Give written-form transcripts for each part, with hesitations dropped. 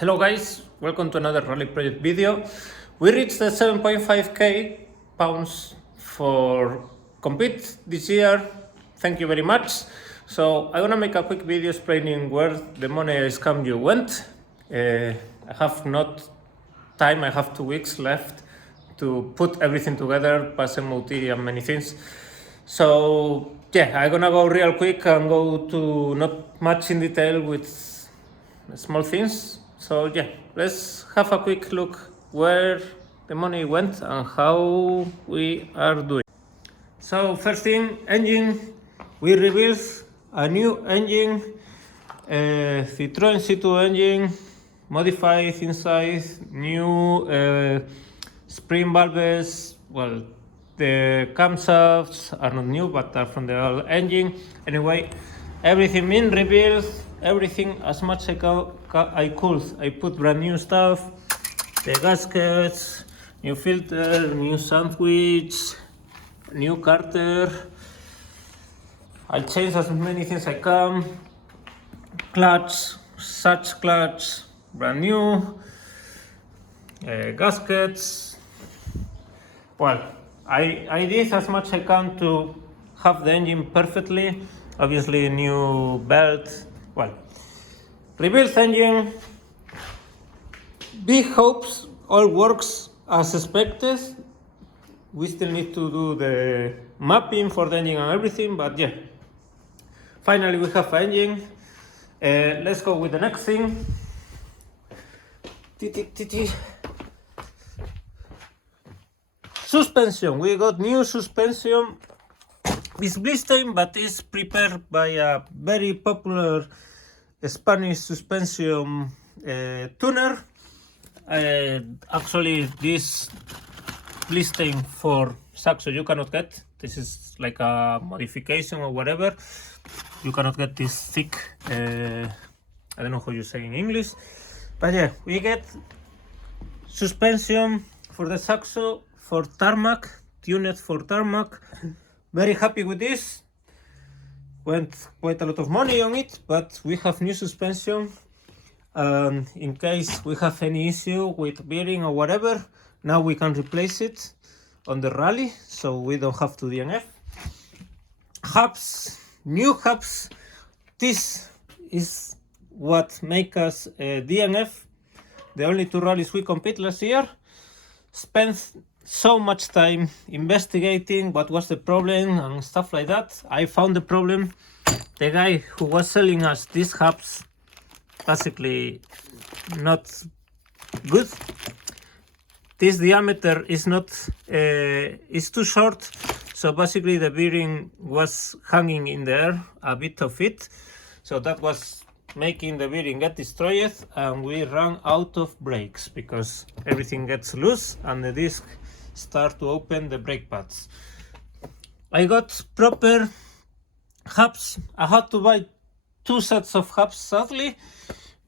Hello guys, welcome to another rally project video. We reached the 7.5k pounds for compete this year. Thank you very much. So I'm gonna make a quick video explaining where the money is come you went. I have not time, I have 2 weeks left to put everything together, pass MOT and many things. So yeah, I'm gonna go real quick and go to not much in detail with small things. So yeah, let's have a quick look where the money went and how we are doing. So first thing, engine. We rebuilt a new engine, Citroen C2 engine, modified inside, new spring valves. Well, the camshafts are not new, but are from the old engine. Anyway, everything been rebuilt, everything as much I could. I put brand new stuff, the gaskets, new filter, new sandwich, new carter. I change as many things I can. Clutch, such clutch, brand new. Gaskets. Well, I did as much I can to have the engine perfectly. Obviously, new belt. Well, rebuilt engine. Big hopes, all works as expected. We still need to do the mapping for the engine and everything, but yeah. Finally, we have engine. Let's go with the next thing. Suspension. We got new suspension. It's blistering, but it's prepared by a very popular Spanish suspension tuner. Actually, this blistering for Saxo you cannot get. This is like a modification or whatever. You cannot get this thick, I don't know how you say in English, but yeah, we get suspension for the Saxo for tarmac, tuned for tarmac. Very happy with this. Went quite a lot of money on it, but we have new suspension. In case we have any issue with bearing or whatever, now we can replace it on the rally, so we don't have to DNF. Hubs, new hubs. This is what make us DNF. The only 2 rallies we compete last year. Spent so much time investigating what was the problem and stuff like that. I found the problem. The guy who was selling us these hubs basically not good. This diameter is not is too short, so basically the bearing was hanging in there, a bit of it, so that was making the bearing get destroyed, and we ran out of brakes because everything gets loose and the disc start to open the brake pads. I got proper hubs. I had to buy 2 sets of hubs sadly,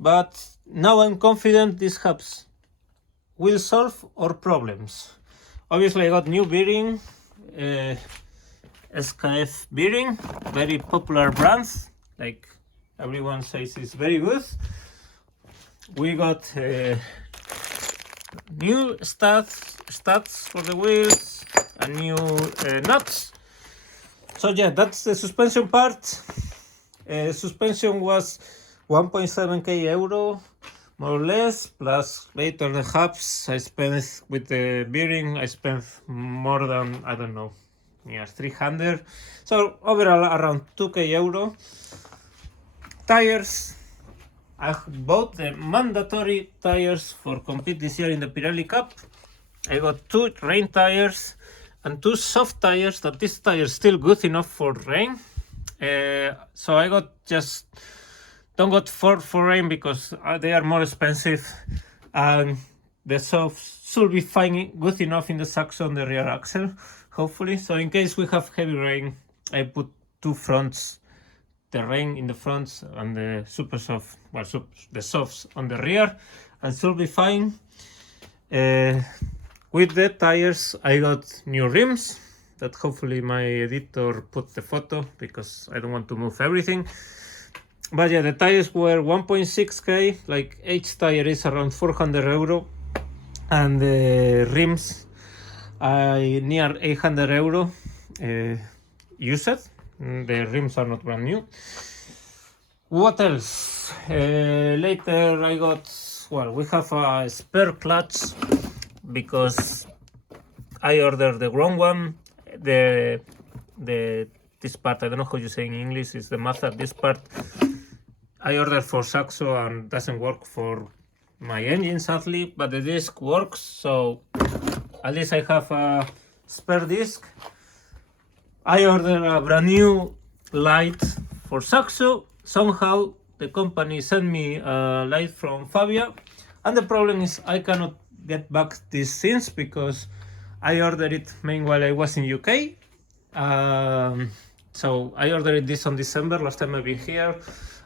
but now I'm confident these hubs will solve our problems. Obviously I got new bearing, SKF bearing, very popular brands, like everyone says it's very good. We got new studs for the wheels and new nuts. So yeah, that's the suspension part. Suspension was 1.7k euro, more or less, plus later the hubs I spent with the bearing. I spent more than, I don't know, near 300. So overall around 2k euro. Tires. I bought the mandatory tires for compete this year in the Pirelli Cup. I got 2 rain tires and 2 soft tires, that this tire is still good enough for rain. So I got just don't got 4 for rain because they are more expensive, and the softs should be fine, good enough in the Saxo on the rear axle, hopefully. So in case we have heavy rain, I put 2 fronts, the rain in the fronts and the super soft, well, the softs on the rear, and should be fine. With the tires, I got new rims that hopefully my editor put the photo because I don't want to move everything. But yeah, the tires were 1.6k, like each tire is around 400 euro, and the rims are near 800 euro used. The rims are not brand new. What else? Later I got, well, we have a spare clutch because I ordered the wrong one. This part, I don't know how you say in English, is the mother. This part I ordered for Saxo and doesn't work for my engine sadly, but the disc works, so at least I have a spare disc. I ordered a brand new light for Saxo. Somehow the company sent me a light from Fabia, and the problem is I cannot get back these things because I ordered it meanwhile I was in UK. So I ordered this on December, last time I've been here,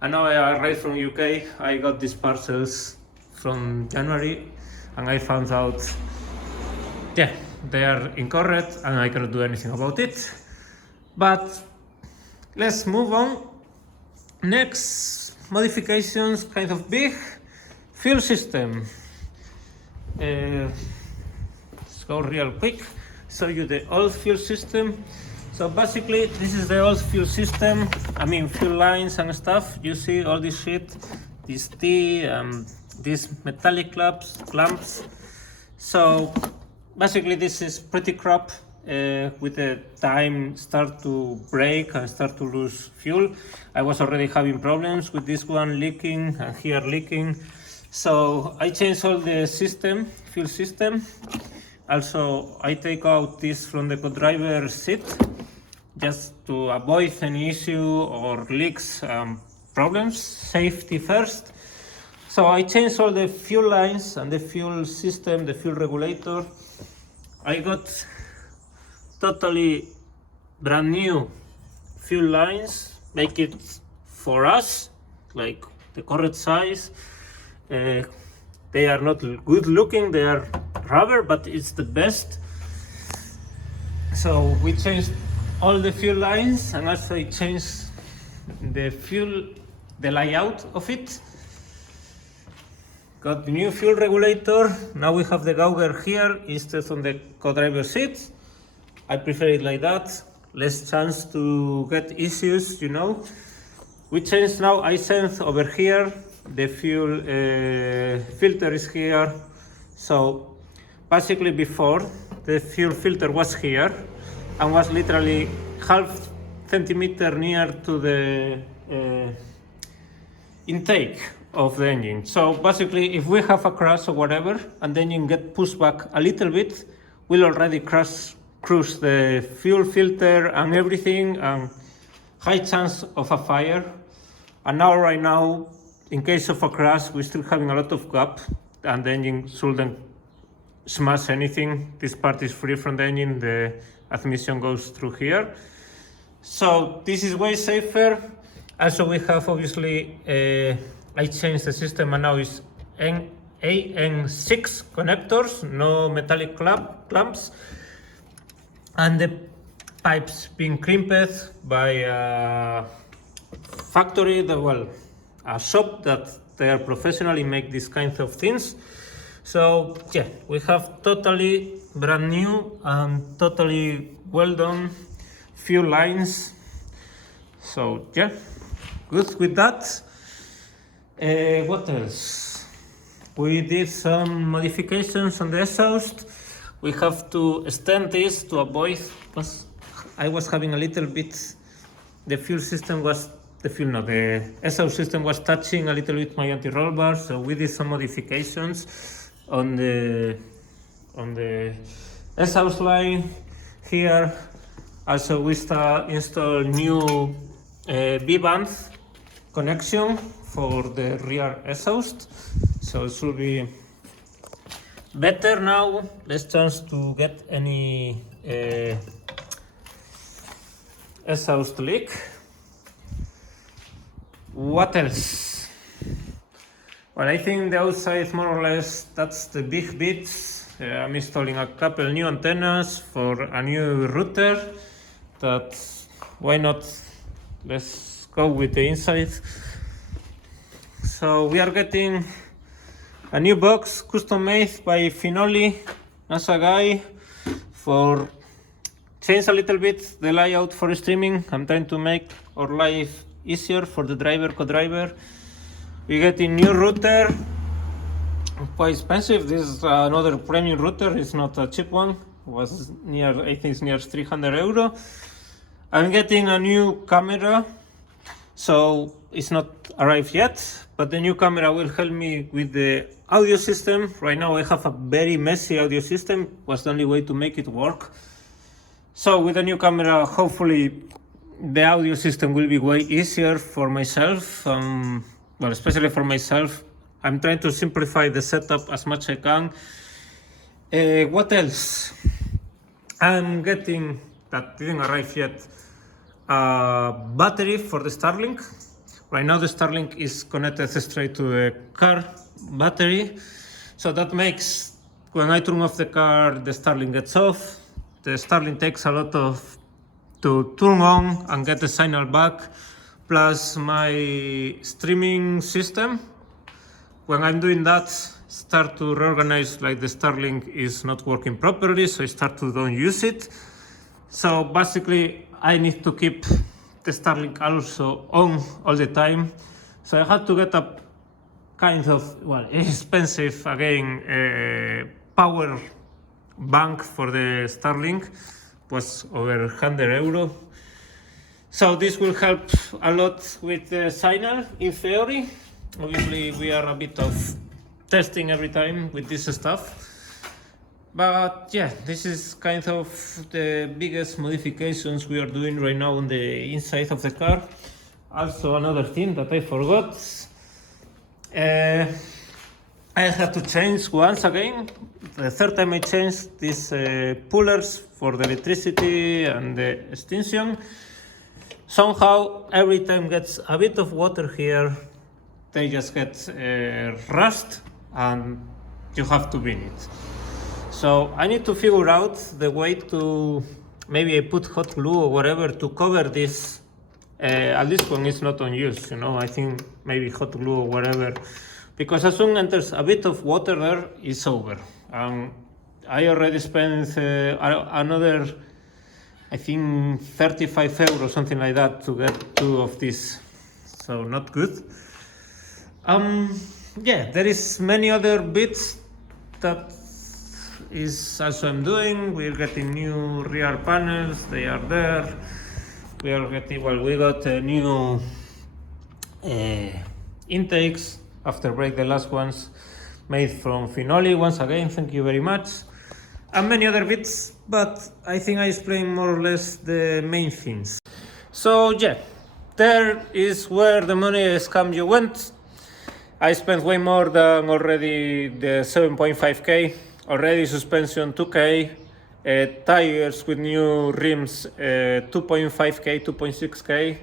and now I arrived from UK. I got these parcels from January, and I found out, yeah, they are incorrect and I cannot do anything about it. But let's move on. Next modifications, kind of big. Fuel system. Let's go real quick, show you the old fuel system. So basically this is the old fuel system, I mean fuel lines and stuff. You see all this shit, this T, these metallic clamps. So basically this is pretty crap. With the time start to break and start to lose fuel. I was already having problems with this one leaking and here leaking. So I changed all the system, fuel system. Also I take out this from the co-driver seat just to avoid any issue or leaks, problems, safety first. So I changed all the fuel lines and the fuel system, the fuel regulator. I got totally brand new fuel lines, make it for us, like the correct size. They are not good looking, they are rubber, but it's the best. So we changed all the fuel lines and also I changed the layout of it. Got the new fuel regulator. Now we have the gauger here instead on the co-driver seat. I prefer it like that, less chance to get issues, you know. We changed now, I sent over here, the fuel filter is here. So basically before, the fuel filter was here and was literally half centimeter near to the intake of the engine. So basically if we have a crash or whatever and the engine get pushed back a little bit, we'll already cruise the fuel filter and everything, and high chance of a fire. And now right now, in case of a crash, we're still having a lot of gap and the engine shouldn't smash anything. This part is free from the engine, the admission goes through here. So this is way safer. Also we have obviously, I changed the system and now it's AN6 connectors, no metallic clamps. And the pipes being crimped by a factory, a shop that they are professionally make these kinds of things. So yeah, we have totally brand new and totally well done fuel lines. So yeah, good with that. What else? We did some modifications on the exhaust. We have to extend this to avoid, because I was having a little bit, the exhaust system was touching a little bit my anti-roll bar, so we did some modifications on the exhaust line here. Also we install new V-band connection for the rear exhaust, so it should be better now, less chance to get any exhaust leak. What else? Well, I think the outside more or less that's the big bits. I'm installing a couple new antennas for a new router. That why not? Let's go with the inside. So we are getting a new box, custom made by Finoli, as a guy, for change a little bit the layout for streaming. I'm trying to make our life easier for the driver, co-driver. We get a new router, quite expensive. This is another premium router, it's not a cheap one. It was near, I think it's near 300 euro. I'm getting a new camera, so it's not arrived yet, but the new camera will help me with the audio system. Right now I have a very messy audio system, was the only way to make it work. So with the new camera, hopefully the audio system will be way easier for myself, well, especially for myself. I'm trying to simplify the setup as much as I can. What else? I'm getting, that didn't arrive yet, a battery for the Starlink. Right now the Starlink is connected straight to the car battery. So that makes, when I turn off the car, the Starlink gets off. The Starlink takes a lot to turn on and get the signal back. Plus my streaming system, when I'm doing that, start to reorganize, like the Starlink is not working properly, so I start to don't use it. So basically I need to keep the Starlink also on all the time. So I had to get a kind of, well, expensive, again, power bank for the Starlink. It was over 100 euro. So this will help a lot with the signal in theory. Obviously we are a bit of testing every time with this stuff. But yeah, this is kind of the biggest modifications we are doing right now on the inside of the car. Also another thing that I forgot. I had to change once again. The third time I changed these pullers for the electricity and the extension. Somehow every time gets a bit of water here, they just get rust and you have to bin it. So I need to figure out the way to, maybe I put hot glue or whatever to cover this, at least when it's not on use, you know. I think maybe hot glue or whatever, because as soon as there's a bit of water there, it's over. I already spent another, I think 35 euros, something like that, to get 2 of these, so not good. Yeah, there is many other bits that is also I'm doing. We're getting new rear panels, they are there. We are getting, well, we got new intakes after break, the last ones made from Finoli. Once again, thank you very much. And many other bits, but I think I explained more or less the main things. So yeah, there is where the money scam you went. I spent way more than already the 7.5k, already suspension 2k, tires with new rims 2.5k, 2.6k,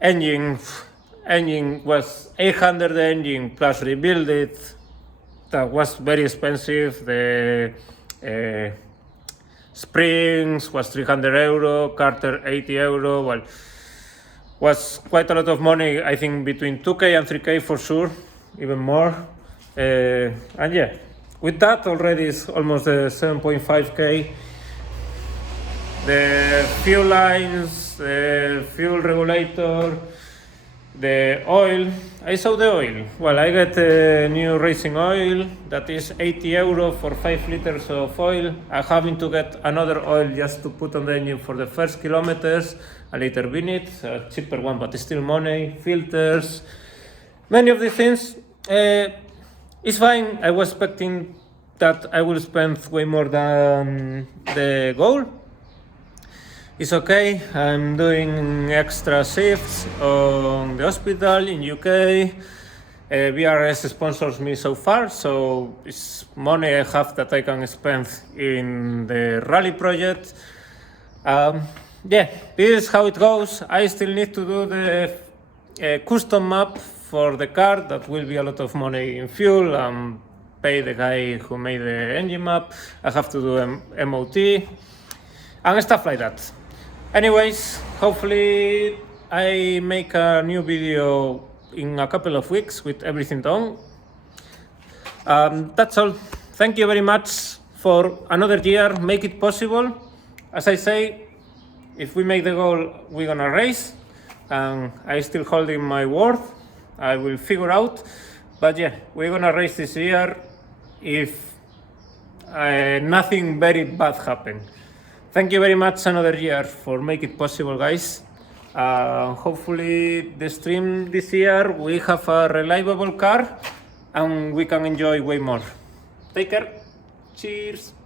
engine was 800, the engine plus rebuild it, that was very expensive. The springs was 300 euro, carter 80 euro, well, was quite a lot of money. I think between 2k and 3k for sure, even more. And yeah, with that already is almost the 7.5k. The fuel lines, the fuel regulator, the oil. I saw the oil. Well, I got a new racing oil that is 80 euro for 5 liters of oil. I'm having to get another oil just to put on the engine for the first kilometers. A later bin it, a cheaper one, but it's still money. Filters, many of the things. It's fine. I was expecting that I will spend way more than the goal. It's okay. I'm doing extra shifts on the hospital in UK. VRS sponsors me so far, so it's money I have that I can spend in the rally project. Yeah, this is how it goes. I still need to do the custom map for the car. That will be a lot of money in fuel and pay the guy who made the engine map. I have to do MOT and stuff like that. Anyways, hopefully I make a new video in a couple of weeks with everything done. That's all. Thank you very much for another year. Make it possible. As I say, if we make the goal, we're gonna race. And I still holding my word. I will figure out. But yeah, we're gonna race this year if nothing very bad happens. Thank you very much another year for making it possible, guys. Hopefully the stream this year we have a reliable car and we can enjoy way more. Take care. Cheers.